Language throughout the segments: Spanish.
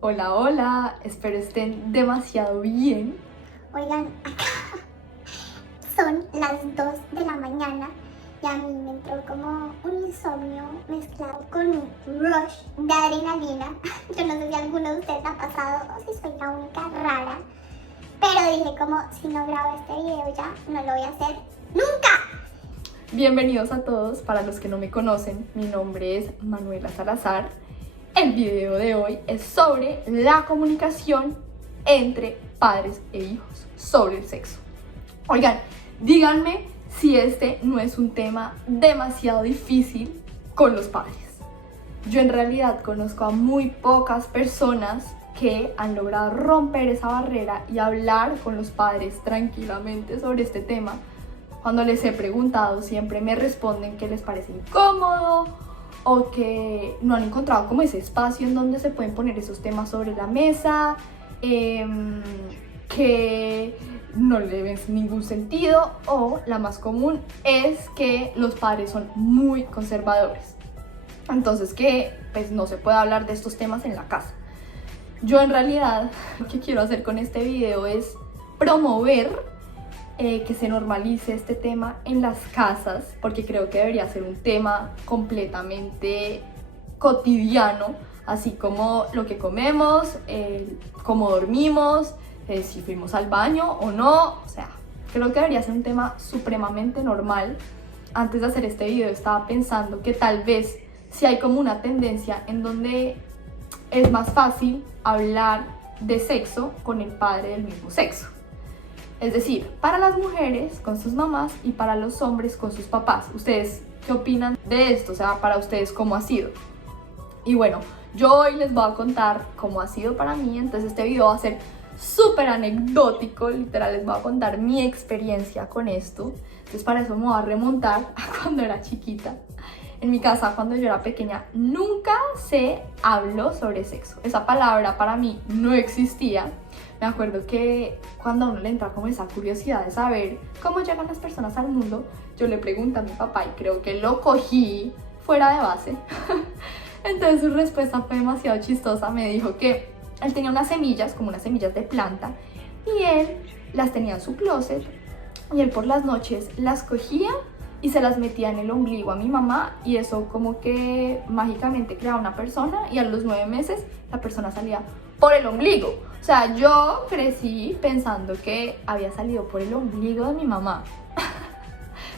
Hola, hola, espero estén demasiado bien. Oigan, acá son las 2 de la mañana y a mí me entró como un insomnio mezclado con un rush de adrenalina. Yo no sé si alguno de ustedes ha pasado o si soy la única rara, pero dije como si no grabo este video ya no lo voy a hacer nunca. Bienvenidos a todos, para los que no me conocen, mi nombre es Manuela Salazar. El video de hoy es sobre la comunicación entre padres e hijos, sobre el sexo. Oigan, díganme si este no es un tema demasiado difícil con los padres. Yo en realidad conozco a muy pocas personas que han logrado romper esa barrera y hablar con los padres tranquilamente sobre este tema. Cuando les he preguntado, siempre me responden que les parece incómodo o que no han encontrado como ese espacio en donde se pueden poner esos temas sobre la mesa, que no le ven ningún sentido, o la más común es que los padres son muy conservadores. Entonces que pues no se puede hablar de estos temas en la casa. Yo en realidad lo que quiero hacer con este video es promover que se normalice este tema en las casas, porque creo que debería ser un tema completamente cotidiano, así como lo que comemos, cómo dormimos, si fuimos al baño o no. O sea, creo que debería ser un tema supremamente normal. Antes de hacer este video estaba pensando que tal vez si hay como una tendencia en donde es más fácil hablar de sexo con el padre del mismo sexo. Es decir, para las mujeres con sus mamás y para los hombres con sus papás. ¿Ustedes qué opinan de esto? O sea, para ustedes, ¿cómo ha sido? Y bueno, yo hoy les voy a contar cómo ha sido para mí. Entonces este video va a ser súper anecdótico, literal les voy a contar mi experiencia con esto. Entonces para eso me voy a remontar a cuando era chiquita. En mi casa, cuando yo era pequeña, nunca se habló sobre sexo. Esa palabra para mí no existía. Me acuerdo que cuando a uno le entra como esa curiosidad de saber cómo llegan las personas al mundo, yo le pregunté a mi papá y creo que lo cogí fuera de base. Entonces su respuesta fue demasiado chistosa. Me dijo que él tenía unas semillas, como unas semillas de planta, y él las tenía en su closet, y él por las noches las cogía y se las metía en el ombligo a mi mamá, y eso como que mágicamente creaba una persona, y a los 9 meses la persona salía por el ombligo. O sea, yo crecí pensando que había salido por el ombligo de mi mamá.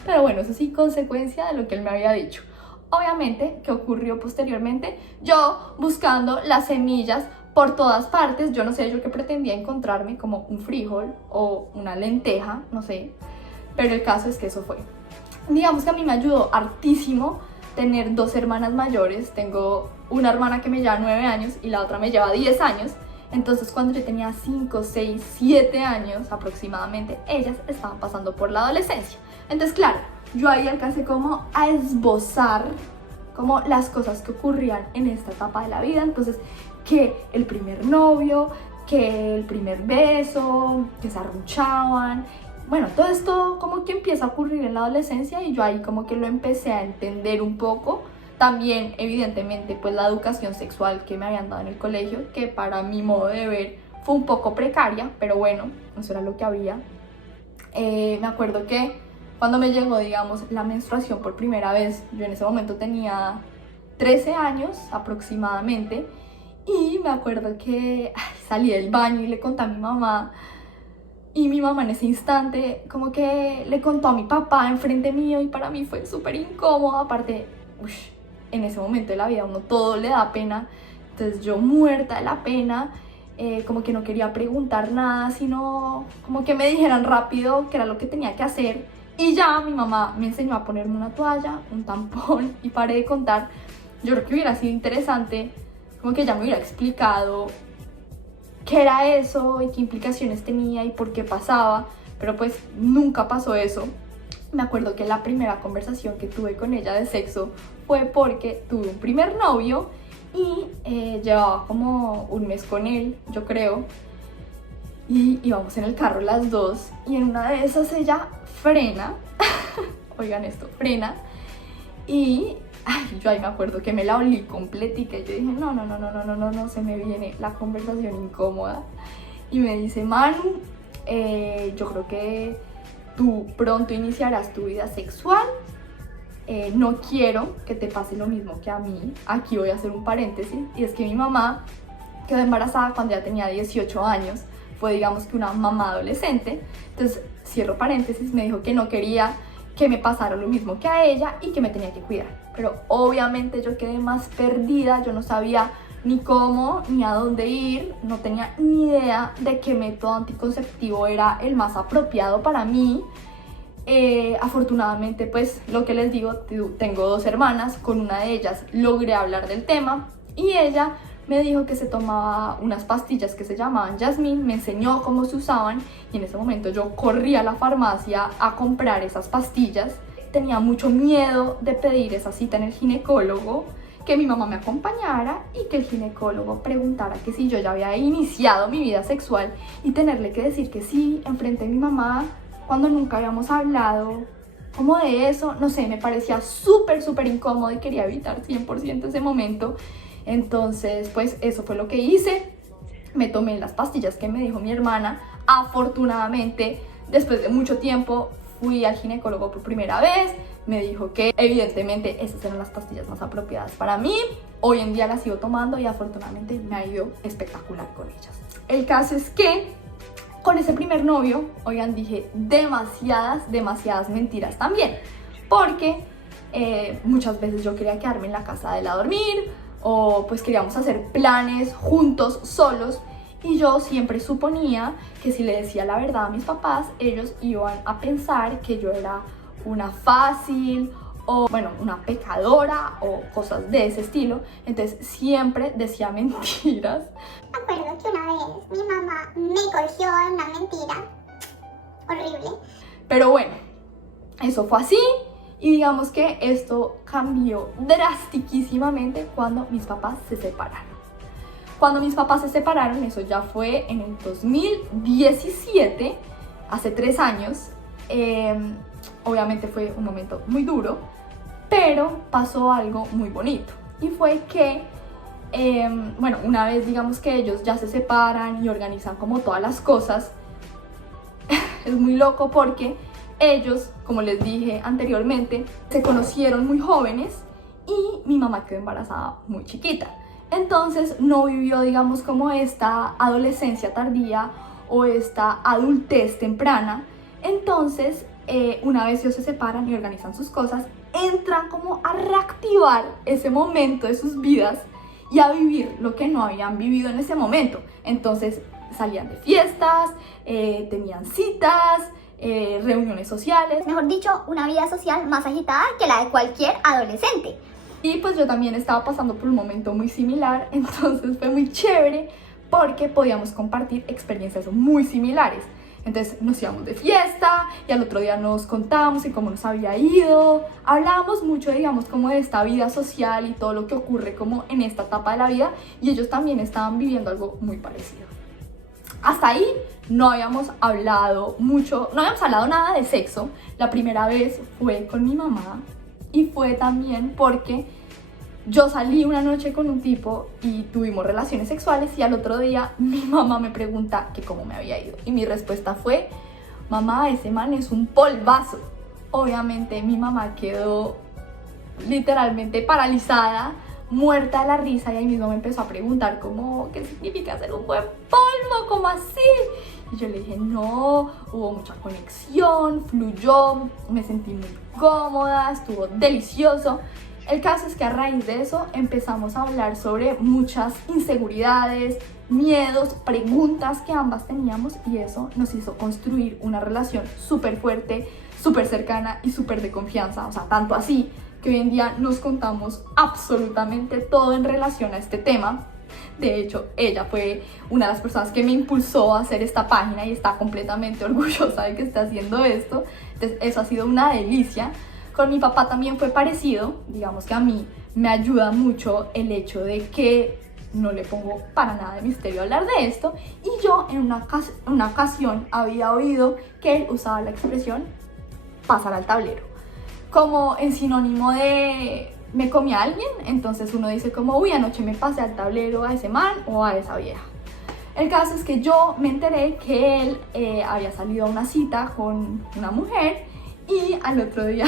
Pero bueno, eso sí, consecuencia de lo que él me había dicho. Obviamente, ¿qué ocurrió posteriormente? Yo buscando las semillas por todas partes. Yo no sé, yo que pretendía encontrarme como un frijol o una lenteja, no sé. Pero el caso es que eso fue. Digamos que a mí me ayudó hartísimo tener 2 hermanas mayores. Tengo una hermana que me lleva 9 años y la otra me lleva 10 años. Entonces cuando yo tenía 5, 6, 7 años aproximadamente, ellas estaban pasando por la adolescencia. Entonces claro, yo ahí alcancé como a esbozar como las cosas que ocurrían en esta etapa de la vida. Entonces, que el primer novio, que el primer beso, que se arrunchaban. Bueno, todo esto como que empieza a ocurrir en la adolescencia, y yo ahí como que lo empecé a entender un poco. También, evidentemente, pues la educación sexual que me habían dado en el colegio, que para mi modo de ver fue un poco precaria, pero bueno, eso era lo que había. Me acuerdo que cuando me llegó, digamos, la menstruación por primera vez, yo en ese momento tenía 13 años aproximadamente, y me acuerdo que salí del baño y le conté a mi mamá. Y mi mamá en ese instante como que le contó a mi papá enfrente mío, y para mí fue súper incómodo. Aparte, en ese momento de la vida uno todo le da pena. Entonces yo, muerta de la pena, como que no quería preguntar nada, sino como que me dijeran rápido qué era lo que tenía que hacer. Y ya mi mamá me enseñó a ponerme una toalla, un tampón, y paré de contar. Yo creo que hubiera sido interesante como que ella me hubiera explicado qué era eso y qué implicaciones tenía y por qué pasaba, pero pues nunca pasó eso. Me acuerdo que la primera conversación que tuve con ella de sexo fue porque tuve un primer novio y llevaba como un mes con él, yo creo, y íbamos en el carro las dos, y en una de esas ella frena, oigan esto, frena, y Ay, yo ahí me acuerdo que me la olí completica y yo dije, no, se me viene la conversación incómoda. Y me dice, Manu, yo creo que tú pronto iniciarás tu vida sexual. No quiero que te pase lo mismo que a mí. Aquí voy a hacer un paréntesis, y es que mi mamá quedó embarazada cuando ya tenía 18 años. Fue, digamos, que una mamá adolescente. Entonces, cierro paréntesis, me dijo que no quería que me pasara lo mismo que a ella y que me tenía que cuidar. Pero obviamente yo quedé más perdida, yo no sabía ni cómo ni a dónde ir, no tenía ni idea de qué método anticonceptivo era el más apropiado para mí. Afortunadamente, pues lo que les digo, tengo 2 hermanas, con una de ellas logré hablar del tema y ella me dijo que se tomaba unas pastillas que se llamaban Jasmine, me enseñó cómo se usaban y en ese momento yo corrí a la farmacia a comprar esas pastillas. Tenía mucho miedo de pedir esa cita en el ginecólogo, que mi mamá me acompañara y que el ginecólogo preguntara que si yo ya había iniciado mi vida sexual y tenerle que decir que sí enfrente de mi mamá cuando nunca habíamos hablado como de eso. No sé, me parecía súper incómodo y quería evitar 100% ese momento. Entonces, pues eso fue lo que hice. Me tomé las pastillas que me dijo mi hermana. Afortunadamente, después de mucho tiempo, fui al ginecólogo por primera vez. Me dijo que evidentemente esas eran las pastillas más apropiadas para mí. Hoy en día las sigo tomando y afortunadamente me ha ido espectacular con ellas. El caso es que con ese primer novio, oigan, dije demasiadas mentiras también. Porque muchas veces yo quería quedarme en la casa de él a dormir, o pues queríamos hacer planes juntos, solos, y yo siempre suponía que si le decía la verdad a mis papás, ellos iban a pensar que yo era una fácil o bueno, una pecadora o cosas de ese estilo. Entonces siempre decía mentiras. Me acuerdo que una vez mi mamá me cogió en una mentira horrible. Pero bueno, eso fue así. Y digamos que esto cambió drastiquísimamente cuando mis papás se separaron. Cuando mis papás se separaron, eso ya fue en el 2017, hace 3 años. Obviamente fue un momento muy duro, pero pasó algo muy bonito. Y fue que, bueno, una vez digamos que ellos ya se separan y organizan como todas las cosas, es muy loco porque ellos, como les dije anteriormente, se conocieron muy jóvenes y mi mamá quedó embarazada muy chiquita. Entonces no vivió, digamos, como esta adolescencia tardía o esta adultez temprana. Entonces, una vez ellos se separan y organizan sus cosas, entran como a reactivar ese momento de sus vidas y a vivir lo que no habían vivido en ese momento. Entonces salían de fiestas, tenían citas, reuniones sociales. Mejor dicho, una vida social más agitada que la de cualquier adolescente. Y pues yo también estaba pasando por un momento muy similar, entonces fue muy chévere porque podíamos compartir experiencias muy similares. Entonces nos íbamos de fiesta y al otro día nos contábamos y cómo nos había ido. Hablábamos mucho, digamos, como de esta vida social y todo lo que ocurre como en esta etapa de la vida, y ellos también estaban viviendo algo muy parecido. Hasta ahí no habíamos hablado mucho, no habíamos hablado nada de sexo. La primera vez fue con mi mamá y fue también porque yo salí una noche con un tipo y tuvimos relaciones sexuales y al otro día mi mamá me pregunta que cómo me había ido. Y mi respuesta fue, mamá, ese man es un polvazo. Obviamente mi mamá quedó literalmente paralizada, muerta de la risa, y ahí mismo me empezó a preguntar como, ¿qué significa ser un buen polvo? ¿Cómo así? Y yo le dije, no, hubo mucha conexión, fluyó, me sentí muy cómoda, estuvo delicioso. El caso es que a raíz de eso empezamos a hablar sobre muchas inseguridades, miedos, preguntas que ambas teníamos, y eso nos hizo construir una relación súper fuerte, súper cercana y súper de confianza. O sea, tanto así que hoy en día nos contamos absolutamente todo en relación a este tema. De hecho, ella fue una de las personas que me impulsó a hacer esta página y está completamente orgullosa de que esté haciendo esto. Entonces, eso ha sido una delicia. Con mi papá también fue parecido. Digamos que a mí me ayuda mucho el hecho de que no le pongo para nada de misterio hablar de esto. Y yo en una ocasión había oído que él usaba la expresión pasar al tablero, como en sinónimo de me comí a alguien, entonces uno dice como, uy, anoche me pasé al tablero a ese man o a esa vieja. El caso es que yo me enteré que él había salido a una cita con una mujer y al otro día,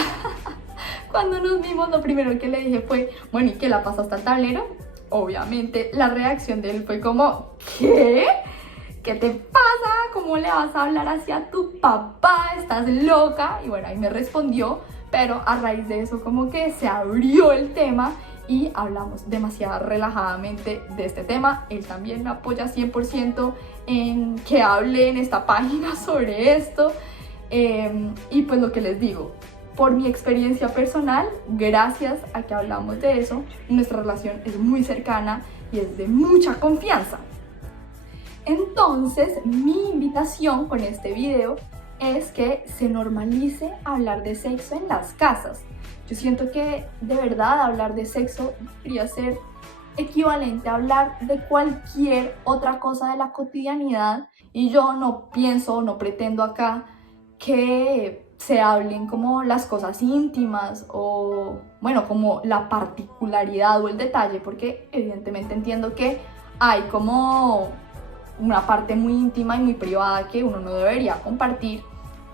cuando nos vimos, lo primero que le dije fue, bueno, ¿y qué, la pasaste al tablero? Obviamente la reacción de él fue como, ¿qué? ¿Qué te pasa? ¿Cómo le vas a hablar así a tu papá? ¿Estás loca? Y bueno, ahí me respondió, pero a raíz de eso como que se abrió el tema y hablamos demasiado relajadamente de este tema. Él también me apoya 100% en que hable en esta página sobre esto. Y pues lo que les digo, por mi experiencia personal, gracias a que hablamos de eso, nuestra relación es muy cercana y es de mucha confianza. Entonces, mi invitación con este video es que se normalice hablar de sexo en las casas. Yo siento que de verdad hablar de sexo debería ser equivalente a hablar de cualquier otra cosa de la cotidianidad, y yo no pienso, no pretendo acá que se hablen como las cosas íntimas o, bueno, como la particularidad o el detalle, porque evidentemente entiendo que hay como una parte muy íntima y muy privada que uno no debería compartir,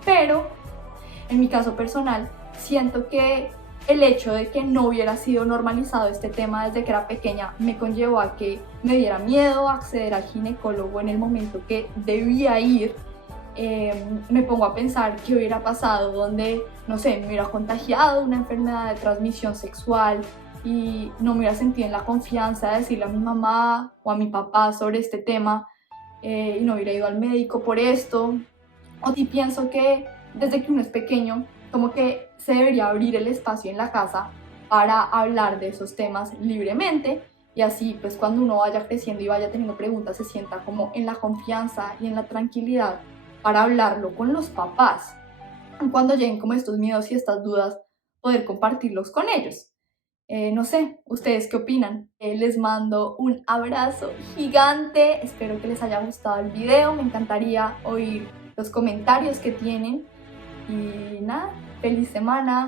pero en mi caso personal siento que el hecho de que no hubiera sido normalizado este tema desde que era pequeña me conllevó a que me diera miedo acceder al ginecólogo en el momento que debía ir. Me pongo a pensar qué hubiera pasado donde, no sé, me hubiera contagiado una enfermedad de transmisión sexual y no me hubiera sentido en la confianza de decirle a mi mamá o a mi papá sobre este tema, y no hubiera ido al médico por esto. O si pienso que desde que uno es pequeño, como que se debería abrir el espacio en la casa para hablar de esos temas libremente, y así pues cuando uno vaya creciendo y vaya teniendo preguntas se sienta como en la confianza y en la tranquilidad para hablarlo con los papás. Cuando lleguen como estos miedos y estas dudas, poder compartirlos con ellos. No sé, ¿ustedes qué opinan? Les mando un abrazo gigante, espero que les haya gustado el video, me encantaría oír los comentarios que tienen y nada, feliz semana.